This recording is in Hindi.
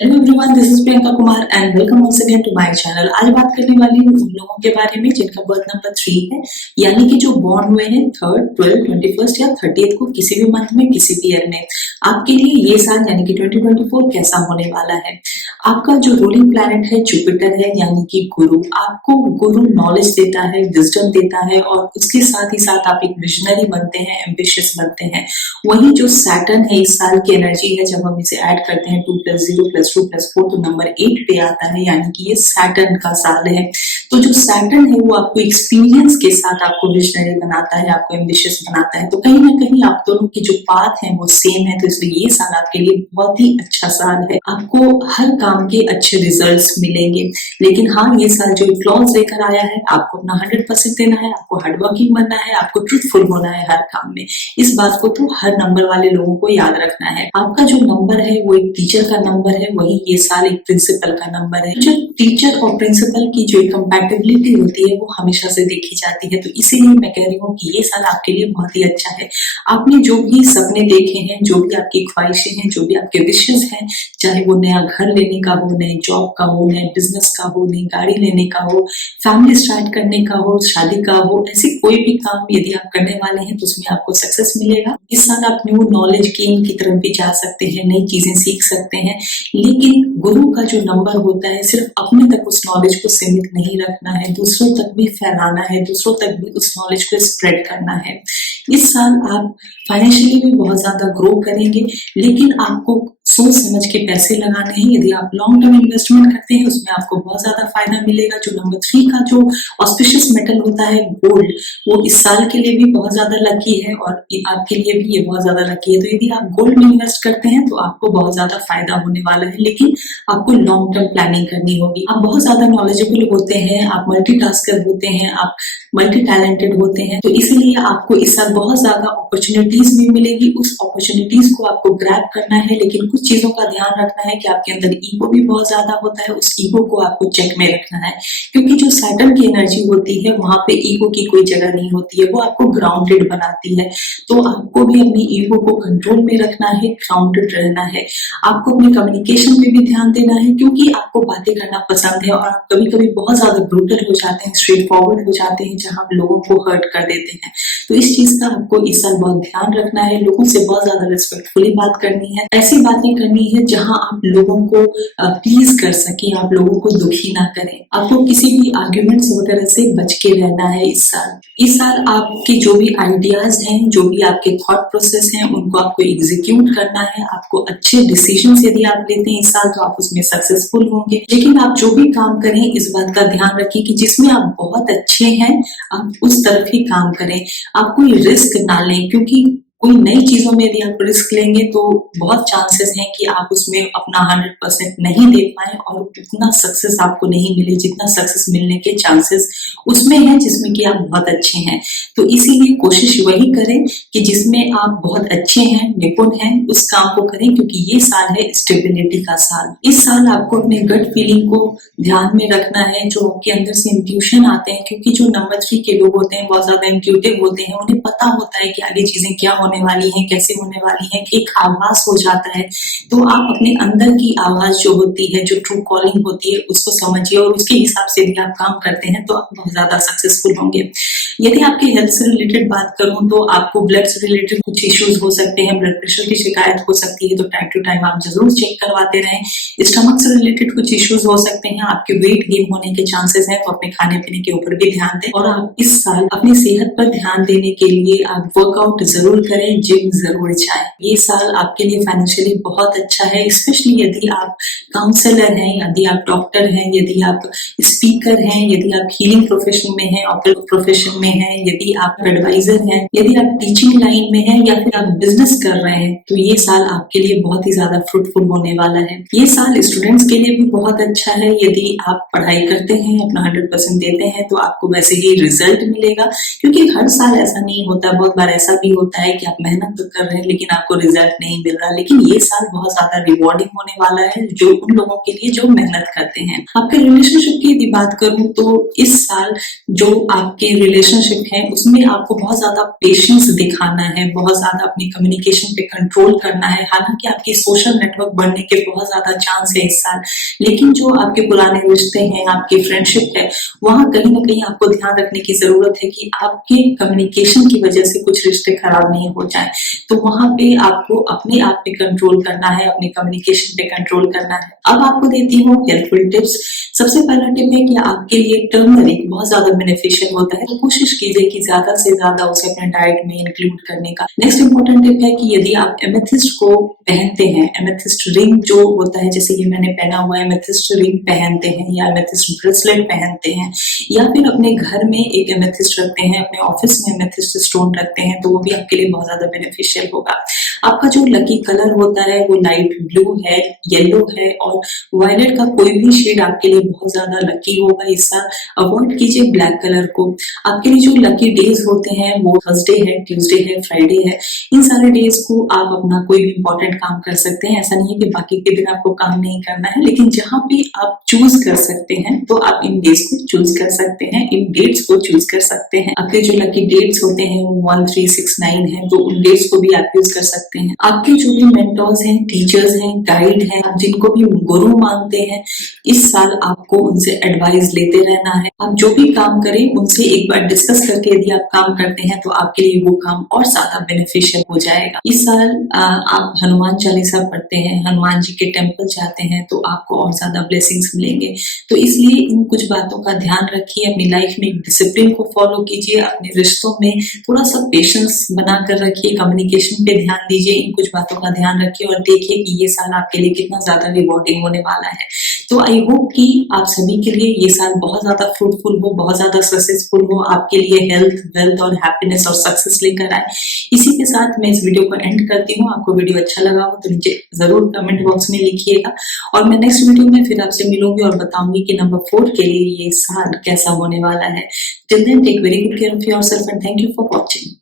Hello everyone, this is Priyanka Kumar and welcome once again to my channel. आज बात करने वाली हूँ उन लोगों के बारे में जिनका बर्थ नंबर 3 है, यानी कि जो बॉर्न हुए हैं 3rd, 12th, 21st या 30th को किसी भी मंथ में किसी भी ईयर में। आपके लिए ये साल यानी कि 2024 कैसा होने वाला है। आपका जो रूलिंग प्लैनेट है जुपिटर है, यानी कि गुरु। आपको गुरु नॉलेज देता है, विजडम देता है और उसके साथ ही साथ आप एक विजनरी बनते हैं, एम्बिशियस बनते हैं। वही जो सैटर्न है इस साल की एनर्जी है, जब हम इसे ऐड करते हैं 2 + 0 + 2 + 4 तो नंबर 8 पे आता है, यानी कि ये सैटर्न का साल है। तो जो सैटर्न है वो आपको एक्सपीरियंस के साथ आपको विजनरी बनाता है, आपको एम्बिशियस बनाता है। तो कहीं ना कहीं आप दोनों की जो पाथ है वो सेम है, तो इसलिए ये साल आपके लिए बहुत ही अच्छा साल है। आपको हर काम के अच्छे रिजल्ट्स मिलेंगे। लेकिन हाँ, ये साल जो क्लॉज लेकर आया है, आपको अपना 100% देना है, आपको हार्डवर्किंग बनना है, आपको ट्रूथफुल होना है हर काम में। इस बात को तो हर नंबर वाले लोगों को याद रखना है। आपका जो नंबर है वो एक टीचर का नंबर है, वही ये साल एक प्रिंसिपल का नंबर है। जो टीचर और प्रिंसिपल की जो कंपैटिबिलिटी होती है वो हमेशा से देखी जाती है, तो इसीलिए मैं कह रही हूँ कि ये साल आपके लिए बहुत ही अच्छा है। आपने जो भी सपने देखे हैं, जो भी आपकी ख्वाहिशें हैं, जो भी आपके विशेष हैं, चाहे वो नया घर लेने का हो, नए जॉब का हो, नए बिजनेस का हो, नई गाड़ी लेने का हो, फैमिली स्टार्ट करने का हो, शादी का हो, ऐसे कोई भी काम यदि आप करने वाले हैं तो उसमें आपको सक्सेस मिलेगा। इस साल आप न्यू नॉलेज गेन की तरफ भी जा सकते हैं, नई चीजें सीख सकते हैं। लेकिन गुरु का जो नंबर होता है, सिर्फ अपने तक उस नॉलेज को सीमित नहीं रखना है, दूसरों तक भी फैलाना है, दूसरों तक भी उस नॉलेज को स्प्रेड करना है। इस साल आप फाइनेंशियली भी बहुत ज्यादा ग्रो करेंगे, लेकिन आपको सोच समझ के पैसे लगाने हैं। यदि आप लॉन्ग टर्म इन्वेस्टमेंट करते हैं उसमें आपको बहुत ज्यादा फायदा मिलेगा। जो नंबर 3 का जो ऑस्पिशियस मेटल होता है गोल्ड, वो इस साल के लिए भी बहुत ज्यादा लकी है और आपके लिए भी ये बहुत ज्यादा लकी है। तो यदि आप गोल्ड में इन्वेस्ट करते हैं तो आपको बहुत ज्यादा फायदा होने वाला है, लेकिन आपको लॉन्ग टर्म प्लानिंग करनी होगी। आप बहुत ज्यादा नॉलेजेबल होते हैं, आप मल्टीटास्कर होते हैं, आप मल्टी टैलेंटेड होते हैं, तो इसलिए आपको इस साल बहुत ज्यादा अपॉर्चुनिटीज भी मिलेगी। उस अपॉर्चुनिटीज को आपको ग्रैब करना है, लेकिन कुछ चीजों का ध्यान रखना है कि आपके अंदर ईगो भी बहुत ज्यादा होता है, उस ईगो को आपको चेक में रखना है। क्योंकि जो सैटर्न की एनर्जी होती है वहां पे ईगो की कोई जगह नहीं होती है, वो आपको ग्राउंडेड बनाती है। तो आपको भी अपनी ईगो को कंट्रोल में रखना है, ग्राउंडेड रहना है। आपको अपने कम्युनिकेशन पे भी ध्यान देना है, क्योंकि आपको बातें करना पसंद है और आप कभी कभी बहुत ज्यादा ब्रूटल हो जाते हैं, स्ट्रेट फॉरवर्ड हो जाते हैं, जहां आप लोगों को हर्ट कर देते हैं। तो इस चीज का आपको इस साल बहुत ध्यान रखना है। लोगों से बहुत ज्यादा रिस्पेक्टफुली बात करनी है, ऐसी बातें करनी है जहां आप लोगों को प्लीज कर सके, आप लोगों को दुखी ना करें। आपको किसी भी आर्ग्यूमेंट्स वगैरह से बच के रहना है इस साल। इस साल आपके जो भी आइडियाज हैं, जो भी आपके थॉट प्रोसेस हैं, उनको आपको एग्जीक्यूट करना है। आपको अच्छे डिसीजन यदि आप लेते हैं इस साल तो आप उसमें सक्सेसफुल होंगे। लेकिन आप जो भी काम करें इस बात का ध्यान रखिए कि जिसमें आप बहुत अच्छे हैं आप उस तरफ ही काम करें। आप कोई रिस्क ना लें, क्योंकि कोई नई चीजों में यदि आप रिस्क लेंगे तो बहुत चांसेस हैं कि आप उसमें अपना 100% नहीं दे पाए और उतना सक्सेस आपको नहीं मिले जितना सक्सेस मिलने के चांसेस उसमें है जिसमें कि आप बहुत अच्छे हैं। तो इसीलिए कोशिश वही करें कि जिसमें आप बहुत अच्छे हैं, निपुण हैं, उस काम को करें, क्योंकि ये साल है स्टेबिलिटी का साल। इस साल आपको अपने गट फीलिंग को ध्यान में रखना है, जो आपके अंदर से इंट्यूशन आते हैं, क्योंकि जो नंबर 3 के लोग होते हैं बहुत ज्यादा इंट्यूटिव होते हैं, उन्हें पता होता है कि आगे चीजें क्या होने वाली हैं, कैसे होने वाली हैं, एक आभास हो जाता है। तो आप अपने अंदर की आवाज जो होती है, जो ट्रू कॉलिंग होती है, उसको समझिए और उसके हिसाब से यदि आप काम करते हैं तो आप बहुत ज्यादा सक्सेसफुल होंगे। यदि आपके हेल्थ से रिलेटेड बात करूं तो आपको ब्लड से रिलेटेड कुछ इश्यूज हो सकते हैं, ब्लड प्रेशर की शिकायत हो सकती है, तो टाइम टू टाइम आप जरूर चेक करवाते रहें। स्टमक से रिलेटेड कुछ इश्यूज हो सकते हैं, आपके वेट गेन होने के चांसेस हैं, तो अपने खाने पीने के ऊपर भी ध्यान दें। और आप इस साल अपनी सेहत पर ध्यान देने के लिए आप वर्कआउट जरूर करें, जिम जरूर जाएं। ये साल आपके लिए फाइनेंशियली बहुत अच्छा है, स्पेशली यदि आप काउंसलर हैं, यदि आप डॉक्टर हैं, यदि आप स्पीकर हैं, यदि आप हीलिंग प्रोफेशन में हैं, ऑपरेट प्रोफेशन में हैं, यदि आप एडवाइजर हैं, यदि आप टीचिंग लाइन में हैं या फिर आप बिजनेस कर रहे हैं, तो ये साल आपके लिए बहुत ही ज्यादा फ्रूटफुल होने वाला है। ये साल स्टूडेंट्स के लिए भी बहुत अच्छा है। यदि आप पढ़ाई करते हैं, अपना 100% देते हैं, तो आपको वैसे ही रिजल्ट मिलेगा, क्योंकि हर साल ऐसा नहीं होता। बहुत बार ऐसा भी होता है कि आप मेहनत तो कर रहे हैं लेकिन आपको रिजल्ट नहीं मिल रहा, लेकिन ये साल बहुत ज्यादा रिवॉर्डिंग होने वाला है जो उन लोगों के लिए जो मेहनत करते हैं। आपके रिलेशनशिप की यदि बात करूं तो इस साल जो आपके रिलेशनशिप है उसमें आपको बहुत ज्यादा पेशेंस दिखाना है, बहुत ज्यादा अपनी कम्युनिकेशन पे कंट्रोल करना है। हालांकि आपकी सोशल नेटवर्क बढ़ने के बहुत ज्यादा चांस है इस साल, लेकिन जो आपके पुराने रिश्ते हैं, आपकी फ्रेंडशिप है, वहां कहीं ना कहीं आपको ध्यान रखने की जरूरत है कि आपके कम्युनिकेशन की वजह से कुछ रिश्ते खराब नहीं हो जाए। तो वहां पे आपको अपने आप पे कंट्रोल करना है, अपने कम्युनिकेशन पे कंट्रोल करना है। अब आपको देती हूँ हेल्पफुल टिप्स। सबसे पहला टिप है कि आपके लिए टर्मरिक बहुत ज्यादा बेनिफिशियल होता है, तो कोशिश कीजिए कि ज्यादा से ज्यादा उसे अपने डाइट में इंक्लूड करने का। नेक्स्ट इंपॉर्टेंट टिप है कि यदि आप एमेथिस्ट को पहनते हैं, एमेथिस्ट रिंग जो होता है, जैसे ये मैंने पहना हुआ है, एमेथिस्ट रिंग पहनते हैं या एमेथिस्ट ब्रेसलेट पहनते हैं, या फिर अपने घर में एक एमेथिस्ट रखते हैं, अपने ऑफिस में एमेथिस्ट स्टोन रखते हैं, तो वो भी आपके लिए बहुत ज्यादा बेनिफिशियल होगा। आपका जो लकी कलर होता है वो लाइट ब्लू है, येलो है और वायलेट का कोई भी शेड आपके लिए बहुत ज्यादा लकी होगा इस साल। अवॉइड कीजिए ब्लैक कलर को। आपके लिए जो लकी डेज होते हैं वो थर्सडे है, ट्यूसडे है, फ्राइडे है। इन सारे डेज को आप अपना कोई भी इंपॉर्टेंट काम कर सकते हैं। ऐसा नहीं है कि बाकी के दिन आपको काम नहीं करना है, लेकिन जहां पे आप चूज कर सकते हैं तो आप इन डेज को चूज कर सकते हैं, इन डेट्स को चूज कर सकते हैं। आपके जो लकी डेट्स होते हैं 1, 3, 6, 9 है, तो उन डेट्स को भी आप यूज कर सकते हैं। आपके जो भी मेंटर्स हैं, टीचर्स हैं, गाइड हैं, आप जिनको भी गुरु मानते हैं, इस साल आपको उनसे एडवाइस लेते रहना है। आप जो भी काम करें उनसे एक बार डिस्कस करके यदि आप काम करते हैं तो आपके लिए वो काम और ज्यादा बेनिफिशियल हो जाएगा। इस साल आप हनुमान चालीसा पढ़ते हैं, हनुमान जी के टेम्पल जाते हैं, तो आपको और ज्यादा ब्लेसिंग्स मिलेंगे। तो इसलिए इन कुछ बातों का ध्यान रखिए, अपनी लाइफ में डिसिप्लिन को फॉलो कीजिए, अपने रिश्तों में थोड़ा सा पेशेंस बनाकर रखिए, कम्युनिकेशन पे ध्यान दीजिए, इन कुछ बातों का ध्यान रखिए और देखिए कि ये साल आपके लिए कितना ज्यादा रिवॉर्डिंग होने वाला है। तो आई होप कि आप सभी के लिए ये साल बहुत ज्यादा फ्रूटफुल हो, बहुत ज्यादा सक्सेसफुल हो, आपके लिए हेल्थ, वेल्थ और हैप्पीनेस और सक्सेस लेकर आए। इसी के साथ मैं इस वीडियो को एंड करती हूँ। आपको वीडियो अच्छा लगा हो तो नीचे जरूर कमेंट बॉक्स में लिखिएगा और मैं नेक्स्ट वीडियो में फिर आपसे मिलूंगी और बताऊंगी कि नंबर 4 के लिए ये साल कैसा होने वाला है। Till then take very good care of yourself and thank you for watching.